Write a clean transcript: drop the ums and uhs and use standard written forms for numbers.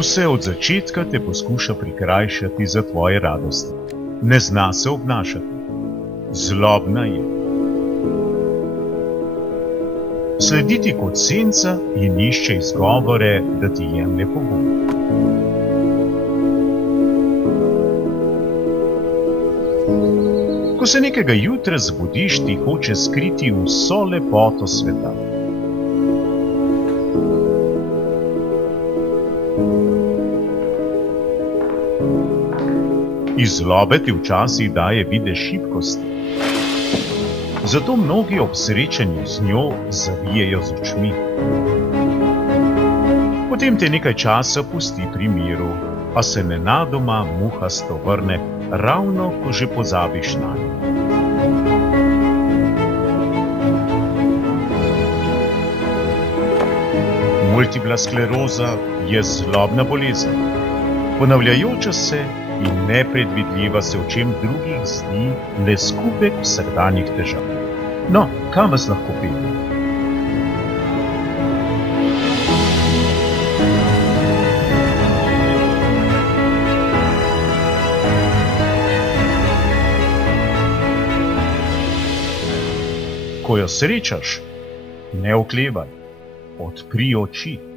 Vse od začetka te poskuša prikrajšati za tvoje radosti. Ne zna se obnašati. Zlobna je. Slediti kot senca in išče izgovore, da ti jemlje pogum. Ko se nekega jutra zbudiš, ti hoče skriti vso lepoto sveta. Iz zlobe ti včasih daje videz šibkosti. Zato mnogi ob srečanju z njo zavijejo z očmi. Potem te nekaj časa pusti pri miru, a se nenadoma muhasto vrne, ravno ko že pozabiš nanjo. Multipla skleroza je zlobna bolezen. Ponavljajoča se in nepredvidljiva se v čem drugih zdi le skupek vsakdanjih težav. No, kam vas lahko pelje? Ko jo srečaš, ne oklevaj, odpri oči.